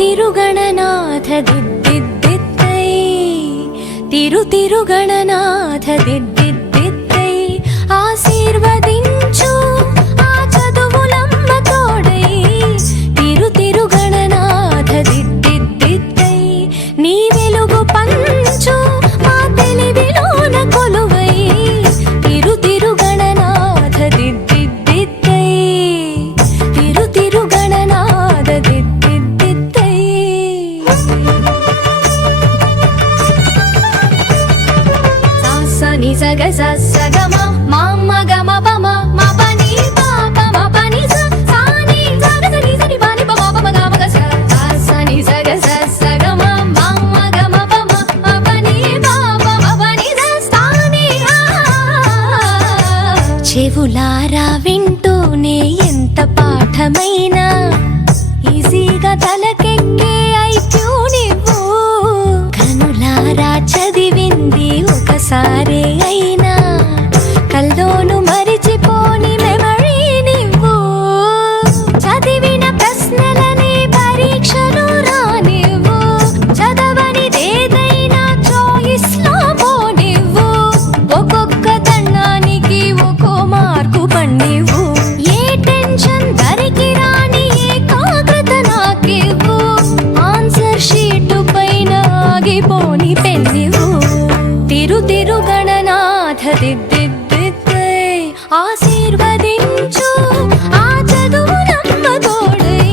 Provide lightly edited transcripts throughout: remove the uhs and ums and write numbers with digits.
తిరుగణనాథ దిద్దిద్దిత్తై తిరుగణనాథ దిద్దిద్దిత్తై ఆశీర్వదించు ఆ చదువులమ్మ తోడై తిరుగణనాథ దిద్దిద్దిత్తై నీ వెలుగు పంచు మా తెలివిలోన కొలువై తిరుగణనాథ దిద్దిద్దిత్తై తిరుగణనాథ దిద్దిద్దిత్తై సాసని సగ సగమ మామ గమ పమ మ పని పాప మ పని స సాని సగ సని సని పని పమ పమ గమ గ సాసని సగ సగమ మామ గమ పమ మ పని పాప మ పని స సాని చెవులారా వింటూనే ఎంత పాఠమైనా ఈజీగా తలకెక్కే ఐక్యూ నువ్వు కనులారా చదివింది ఒకసారే అయినా కల్లోను మరిచిపోని మెమరీ నువ్వు చదివిన ప్రశ్నలనే పరీక్షలు రానివ్వు చదవనిదేదైనా చాయిస్ లో పోనివ్వు ఒక్కొక్క దండానికి ఒక్కో మార్కు పన్నివ్వు ఏ టెన్షన్ దరికి రాని ఏకాగ్రత నాకివ్వు ఆన్సర్ షీటు పైన ఆగిపోని పెన్నివ్వు తిరుగణనాథ దిద్దిద్దిత్తై ఆశీర్వదించు ఆ చదువులమ్మ తోడై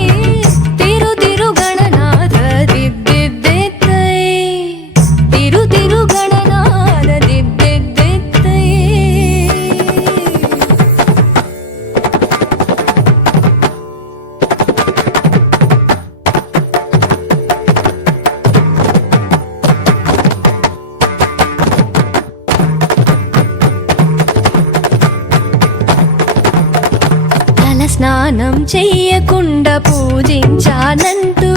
తిరుగణనాథ దిద్దిద్దిత్తై తిరుగణనాథ దిద్దిద్దిత్తై స్నానం చెయ్యకుండా పూజించానంటూ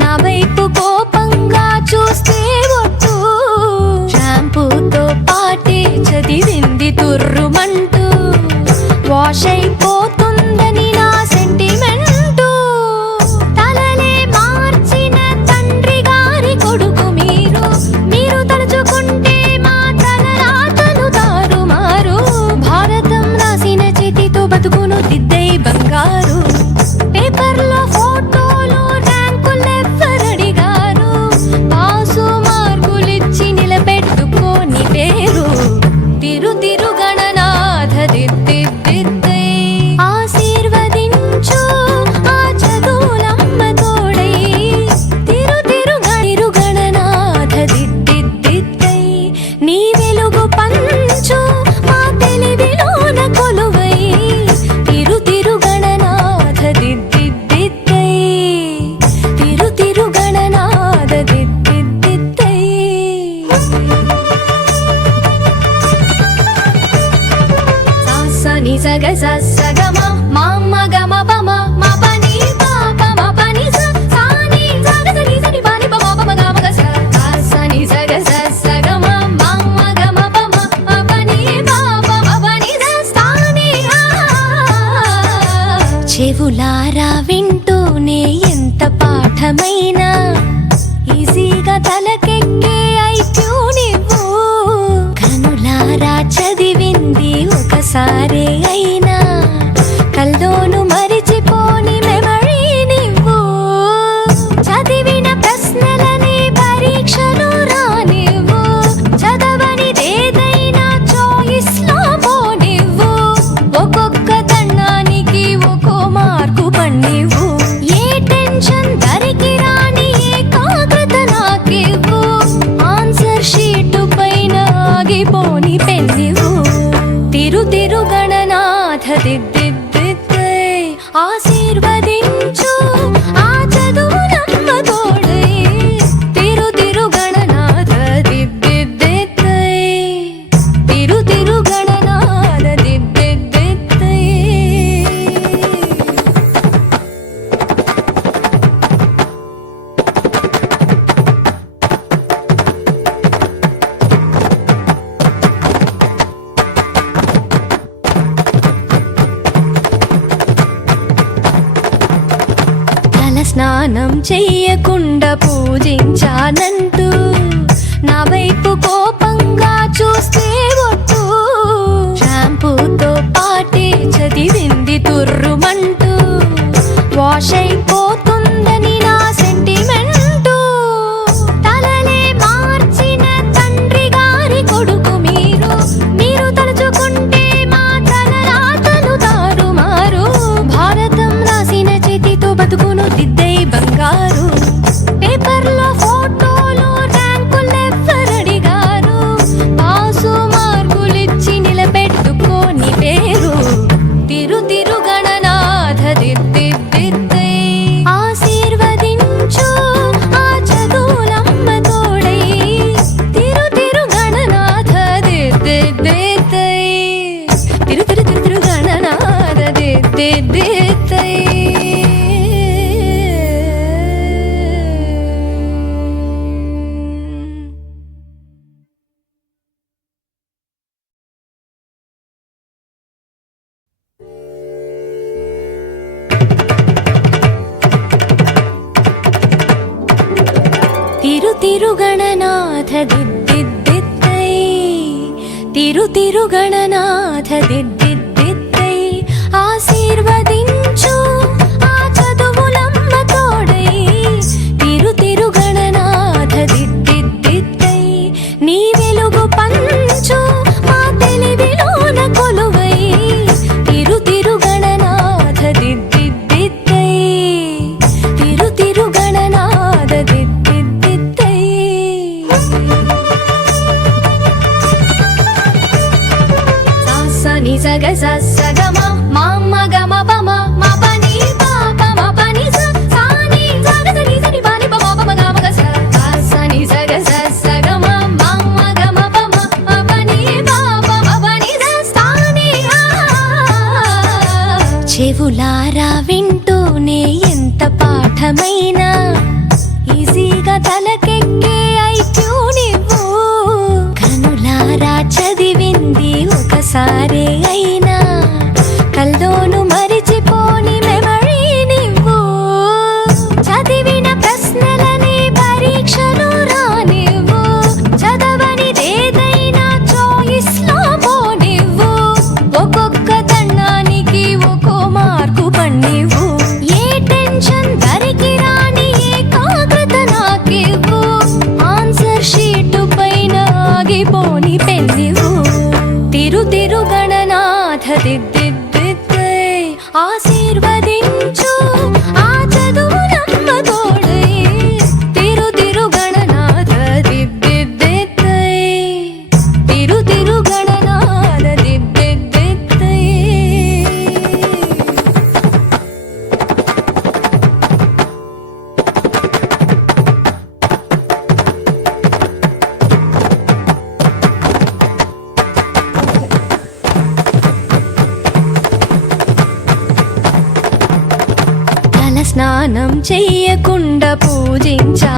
నా వైపు కోపంగా చూస్తే ఒట్టు షాంపూతో పాటే చదివింది తుర్రుమంటూ వాష్ అయిపోతుందని నా సెంటిమెంటు తలలే మార్చిన తండ్రి గారి కొడుకు మీరు తలుచుకుంటే మా తలరాతలు తారుమారు భారతం రాసిన చేతితో బతుకును దిద్దై బంగారు పేపర్లో ఫోటోలు ర్యాంకులెవ్వరడిగారు పాసు మార్కులిచ్చి నిలబెట్టుకోని పేరు తిరుగణనాథ దిద్దిద్దిత్తై ఆశీర్వదించు ఆ చదువులమ్మ తోడై తిరుగణనాథ దిద్దిద్దిత్తై నీ వెలుగు పంచు మా తెలివిలోన కొలువై తిరుగణనాథ దిద్దిద్దిత్తై తిరుగణనాథ దిద్దిద్దిత్తై సాసని సగ సగమ మామ గమ పమ మ పని పాప మ పని స సాని సగ సని సని పని పమ పమ గమ గ సాసని సగ సగమ మామ గమ పమ మ పని పాప మ పని స సాని చెవులారా వింటూనే ఎంత పాఠమైనా ఈజీగా తలకెక్కే ఐక్యూ నువ్వు కనులారా చదివింది ఒకసారే అయినా కల్లోను మరిచిపోని మెమరీ నువ్వు చదివిన ప్రశ్నలనే పరీక్షలు రానివ్వు చదవనిదేదైనా చాయిస్ లో పోనివ్వు ఒక్కొక్క దండానికి ఒక్కో మార్కు పన్నివ్వు ఏ టెన్షన్ దరికి రాని ఏకాగ్రత నాకివ్వు ఆన్సర్ షీటు పైన ఆగిపోని పెన్నివ్వు తిరుగణనాథ దిద్దిద్దిత్తై ఆశీర్వదించు ఆ చదువులమ్మ తోడై తిరుగణనాథ దిద్దిద్దిత్తై తిరుగణనాథ దిద్దిద్దిత్తై స్నానం చెయ్యకుండా పూజించానంటూ నా వైపు కోపంగా చూస్తే ఒట్టు షాంపూతో పాటే చదివింది తుర్రుమంటూ వాష్ అయిపోతుందని నా సెంటిమెంటు తలలే మార్చిన తండ్రి గారి కొడుకు మీరు తలుచుకుంటే మా తలరాతలు తారుమారు భారతం రాసిన చేతితో బతుకును దిద్దై బంగారు పేపర్లో ఫోటోలు ర్యాంకులెవ్వరడిగారు పాసు మార్కులిచ్చి నిలబెట్టుకోని పేరు తిరు తిరు గణనాథ దిద్దిద్దిద్దై ఆశీర్వదించు ఆ చదువులమ్మ తోడై తిరు తిరు గణనాథ దిద్దిద్దిద్దై తిరు తిరు తిరు తిరు గణనాథ దిద్దిద్దిద్దై తిరు తిరు గణనాథ దిద్దిద్దిద్దై తిరు తిరు గణనాథ దిద్దిద్దిద్దై ఆశీర్వదించు ఆ చదువులమ్మ తోడై తిరు తిరు గణనాథ దిద్దిద్దిద్దై నీ వెలుగు పంచు మా తెలివిలోన కొలువై తిరు తిరు గణనాథ దిద్దిద్దిద్దై తిరు తిరు గణనాథ దిద్దిద్దిద్దై సాసని సగ సగమ మామ గమ పమ మా పని పాప మా పని సాని సగ సని సని పని పమ పమ గమ గ సాసని సగ సగమ మామ గమ పమ మా పని పాప మా పని సాని చెవులారా వింటూనే ఎంత పాఠమైనా ఈజీగా తలకెక్కే ఐక్యూ నువ్వు కనులారా చదివింది ఒకసారే అయినా కల్లోను మరిచిపోని మెమరీ నువ్వు చదివిన ప్రశ్నలని పరీక్షలు రానివ్వు చదవనిదేదైనా చాయిస్ లో పోనివ్వు ఒక్కొక్క దండానికి ఒక్కో మార్కు పన్నివ్వు ఏ టెన్షన్ దరికి రాని ఏకాగ్రత నాకివ్వు ఆన్సర్ షీటు పైన ఆగిపోని పెన్నివ్వు తిరు తిరు గణనాథ దిద్దిద్దిద్దై ఆశీర్వదించు ఆ చదువులమ్మ తోడై తిరు తిరు గణనాథ దిద్దిద్దిద్దై తిరు తిరు గణనాథ దిద్దిద్దిద్దై తల స్నానం చెయ్యకుండా పూజించా